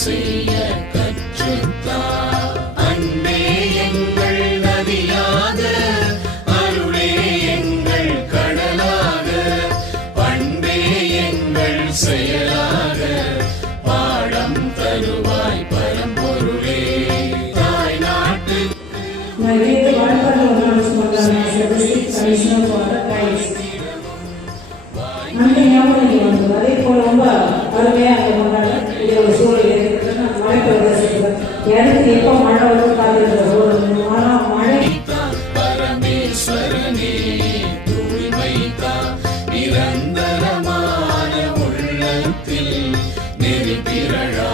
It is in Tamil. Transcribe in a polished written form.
செய்ய கற்றுத்தார். அன்பே எங்கள் நதியாக, அருளே எங்கள் கடலாக, பண்பே எங்கள் செயலாக, பாடம் தருவாய் பரம்பொருளே. தாய் நாட்டு அதே போல ரொம்ப அருமையாக கொண்டாட ஒரு சூழல் ஏற்பட்டு மழை பிரதேசத்தில் எனக்கு எப்போ மழை வந்து காத்திருக்கிறது. ஆனால் மழை பரமேஸ்வரனே தூய்மைதா நிரந்தரமான உள்ளத்தில் நெறி பிறழா